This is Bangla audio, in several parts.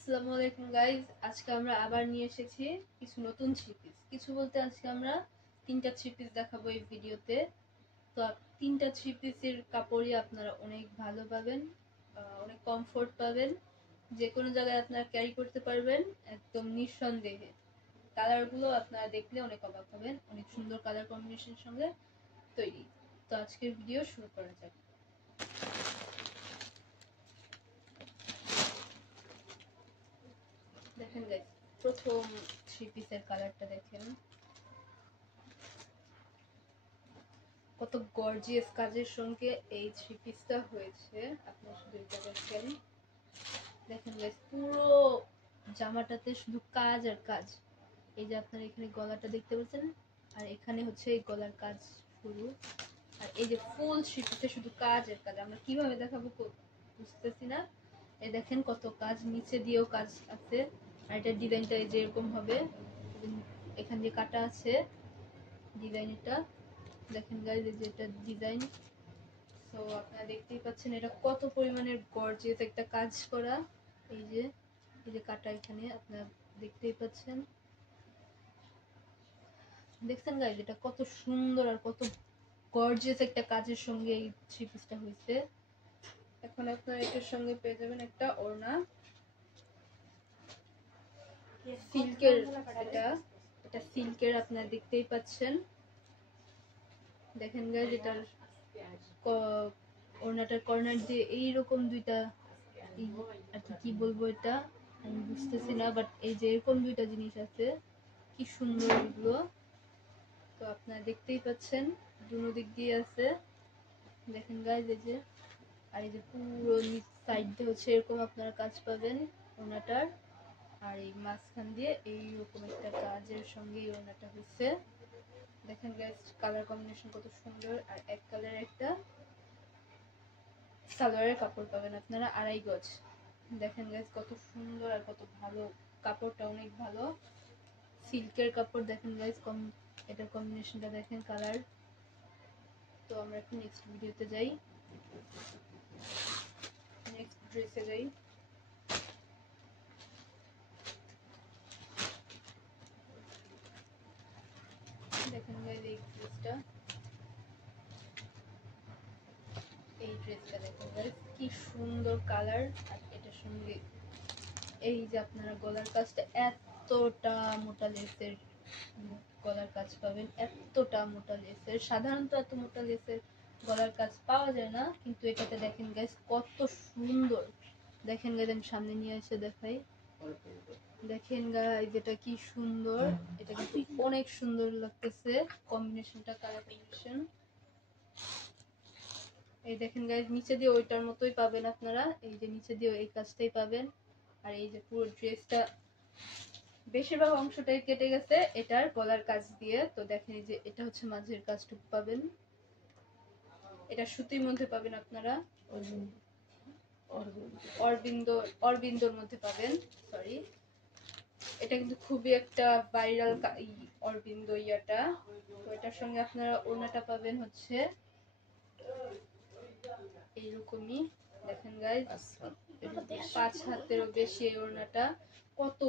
আসসালামু আলাইকুম গাইজ, আজকে আমরা আবার নিয়ে এসেছি কিছু নতুন থ্রি পিস। কিছু বলতে আজকে আমরা তিনটা থ্রি পিস দেখাবো এই ভিডিওতে। তো তিনটা থ্রি পিসের কাপড়ই আপনারা অনেক ভালো পাবেন, অনেক কমফোর্ট পাবেন, যে কোনো জায়গায় আপনারা ক্যারি করতে পারবেন একদম নিঃসন্দেহে। কালারগুলো আপনারা দেখলে অনেক অবাক হবেন, অনেক সুন্দর কালার কম্বিনেশনের সঙ্গে তৈরি। তো আজকের ভিডিও শুরু করা যাক। দেখেন গাইস, প্রথম থ্রি পিসের কালারটা দেখেন, কত গর্জিয়াস কাজের সঙ্গে এই থ্রি পিসটা হয়েছে। আপনারা শুধু এটা দেখেন, দেখেন গাইস, পুরো জামাটাতে শুধু কাজ আর কাজ। এই যে আপনারা এখানে গলাটা দেখতে পাচ্ছেন, আর এখানে হচ্ছে এই গলার কাজ শুরু। আর এই যে ফুল থ্রি পিসে শুধু কাজ আর কাজ। আমরা কিভাবে দেখাবো বুঝতেছি না। এই দেখেন কত কাজ, নিচে দিয়েও কাজ আছে। আর এটার ডিজাইনটা এই যে এরকম হবে, এখান দিয়ে কাটা আছে ডিজাইনটা। দেখেন গাইজ, এই যে এটা ডিজাইন। তো আপনারা দেখতেই পাচ্ছেন এটা কত পরিমাণের গর্জিয়াস একটা কাজ করা। এই যে কাটা এখানে আপনারা দেখতেই পাচ্ছেন। দেখছেন গাইজ, এটা কত সুন্দর আর কত গর্জিয়াস একটা কাজের সঙ্গে এই থ্রি পিসটা হয়েছে। এখন আপনারা এটার সঙ্গে পেয়ে যাবেন একটা ওড়না, সিল্কের। এটা সিল্কের, আপনারা দেখতেই পাচ্ছেন। দেখেন গাইজ, এটার ওড়নাটার কর্নার দিয়ে এইরকম দুইটা, আর কি বলবো এটা আমি বুঝতেছি না, বাট এই যে এরকম দুইটা জিনিস আছে, কি সুন্দর এগুলো। তো আপনারা দেখতেই পাচ্ছেন দুনো দিক দিয়ে আছে। দেখেন গাইজ, এই যে, আর এই যে পুরো নিচ সাইড দিয়ে হচ্ছে এরকম আপনারা কাজ পাবেন ওড়নাটার। আর এই মাঝখান দিয়ে এইরকম একটা কাজের সঙ্গে এই ওড়নাটা হচ্ছে। দেখেন গাইজ, কালার কম্বিনেশন কত সুন্দর। আর এক কালার একটা সালোয়ারের কাপড় পাবেন আপনারা 2.5 গজ। দেখেন গাইজ, কত সুন্দর আর কত ভালো, কাপড়টা অনেক ভালো, সিল্কের কাপড়। দেখেন গাইজ, এটার কম্বিনেশনটা দেখেন, কালার। তো আমরা এখন নেক্সট ভিডিওতে যাই, নেক্সট ড্রেসে যাই। দেখেন গাইজ, এই ড্রেসটা দেখেন গাইজ, কি সুন্দর কালার। আর এটার সঙ্গে এই যে আপনারা গলার কাজটা এতটা মোটা লেসের গলার কাজ পাবেন, এতটা মোটা লেসের। সাধারণত এত মোটা লেসের গলার কাজ পাওয়া যায় না, কিন্তু এটাতে দেখেন গাইস কত সুন্দর। দেখেন গাইস, আমি সামনে নিয়ে এসে দেখাই। দেখেন গাইস, এটা কি সুন্দর, এটা কিন্তু অনেক সুন্দর লাগতেছে কম্বিনেশনটা, কালার কম্বিনেশন। এই দেখেন গাইস, নিচে দিয়ে ওইটার মতোই পাবেন আপনারা, এই যে নিচে দিয়ে এই কাজটাই পাবেন। আর এই যে পুরো ড্রেসটা বেশিরভাগ অংশটাই কেটে গেছে এটার গলার কাজ দিয়ে। তো দেখেন, এই যে এটা হচ্ছে মাঝের কাজটুকু পাবেন, এটা সুতির মধ্যে পাবেন আপনারা, অরবিন্দর মধ্যে পাবেন, সরি। এটা কিন্তু খুবই একটা ভাইরাল অরবিন্দ ইয়াটা। তো এটার সঙ্গে আপনারা ওড়নাটা পাবেন হচ্ছে এইরকমই। দেখেন গাইজ, 5 হাতেরও বেশি এই ওড়নাটা, কত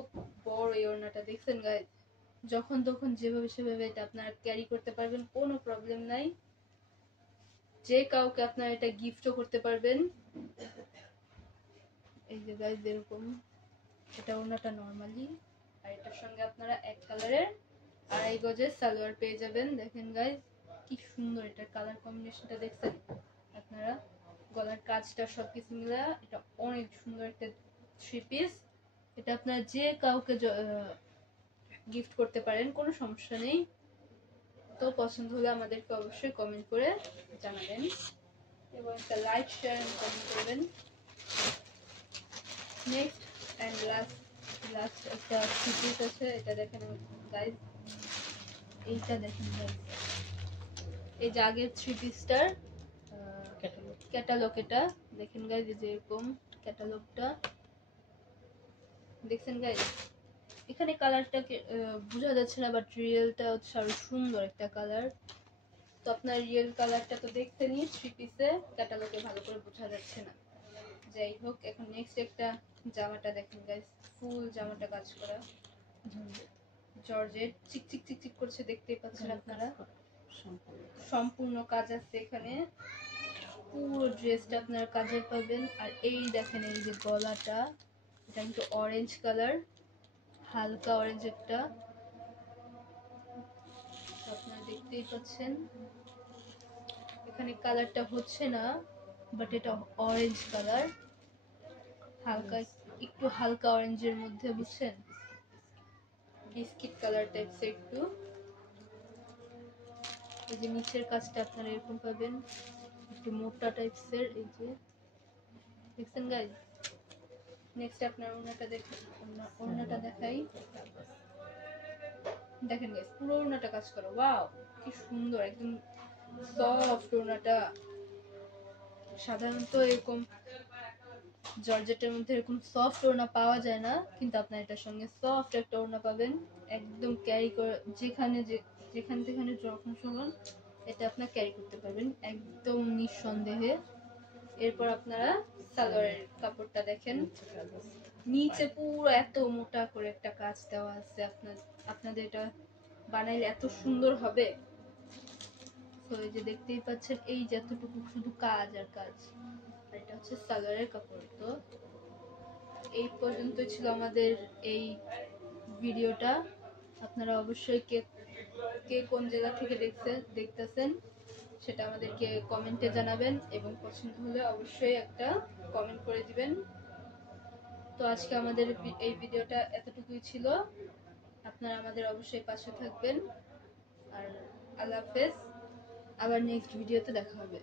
বড় এই ওড়নাটা। দেখছেন গাইজ, যখন তখন যেভাবে সেভাবে এটা আপনারা ক্যারি করতে পারবেন, কোনো প্রবলেম নাই। যে কাউকে আপনারা এটা গিফটও করতে পারবেন। এই যে গাইজ, এরকম এটা ওড়নাটা নরমালি। আর এটার সঙ্গে আপনারা এক কালারের 2.5 গজের সালোয়ার পেয়ে যাবেন। দেখেন গাইজ, কি সুন্দর এটার কালার কম্বিনেশনটা, দেখছেন আপনারা। গলার কাজটা সবকিছু মিলে এটা অনেক সুন্দর একটা থ্রি পিস। এটা আপনারা যে কাউকে গিফট করতে পারেন, কোনো সমস্যা নেই। তো পছন্দ হলে আমাদেরকে অবশ্যই কমেন্ট করে জানাবেন, এবং একটা লাইক, শেয়ার এন্ড কমেন্ট করবেন। নেক্সট এন্ড লাস্ট একটা থ্রি পিস আছে, এটা দেখেন গাইজ, এইটা দেখেন গাইজ, এই যে আগের থ্রি পিসটার ক্যাটালগ। এটা দেখেন গাইজ, এই যে এরকম ক্যাটালগটা দেখছেন গাইজ। এখানে কালারটা বোঝা যাচ্ছে না, বাট রিয়েলটা হচ্ছে আরো সুন্দর একটা কালার। তো আপনার রিয়েল কালারটা তো দেখছেনই, থ্রি পিসে ক্যাটালগে ভালো করে বোঝা যাচ্ছে না। যাই হোক, এখন নেক্সট একটা জামাটা দেখেন গাইস, ফুল জামাটা কাজ করা জর্জেট, চিকচিক চিকচিক করছে, দেখতেই পাচ্ছেন আপনারা। সম্পূর্ণ কাজ আছে এখানে, পুরো ড্রেসটা আপনারা কাজে পাবেন। আর এই দেখেন এই যে গলাটা, এটা কিন্তু অরেঞ্জ কালার, হালকা অরেঞ্জ একটা, আপনারা দেখতেই পাচ্ছেন। এখানে কালারটা হচ্ছে না, বাট এটা অরেঞ্জ কালার, হালকা একটু হালকা অরেঞ্জের মধ্যে, বুঝছেন, বিস্কিট কালার টাইপস একটু। এই যে নিচের কাজটা আপনারা এরকম পাবেন, একটু মোটা টাইপসের, এই যে দেখছেন গাইস। নেক্সট আপনার ওড়নাটা দেখেন, ওড়নাটা দেখাই। দেখেন গাইস, পুরো ওড়নাটা কাজ করো, ওয়াও কি সুন্দর, একদম সফট ওড়নাটা। সাধারণত এরকম জর্জেটের মধ্যে এরকম সফট ওড়না পাওয়া যায় না, কিন্তু আপনার এটার সঙ্গে সফট একটা ওড়না পাবেন, একদম ক্যারি করে যেখান থেকে যখন শুনুন এটা আপনার ক্যারি করতে পারবেন একদম নিঃসন্দেহে। এরপর আপনারা সালোয়ারের কাপড়টা দেখেন, নিচে পুরো এত মোটা করে একটা কাজ দেওয়া আছে, আপনাদের এটা বানাইলে এত সুন্দর হবে। তো এই যে দেখতেই পাচ্ছেন, এই যে এতটুকু শুধু কাজ আর কাজ। আর এটা হচ্ছে সালোয়ারের কাপড়। তো এই পর্যন্ত ছিল আমাদের এই ভিডিওটা। আপনারা অবশ্যই কে কোন জায়গা থেকে দেখতেছেন সেটা আমাদেরকে কমেন্টে জানাবেন, এবং পছন্দ হলে অবশ্যই একটা কমেন্ট করে দিবেন। তো আজকে আমাদের এই ভিডিওটা এতটুকুই ছিল। আপনারা আমাদের অবশ্যই পাশে থাকবেন। আর আল্লাহ হাফেজ, আবার নেক্সট ভিডিওতে দেখা হবে।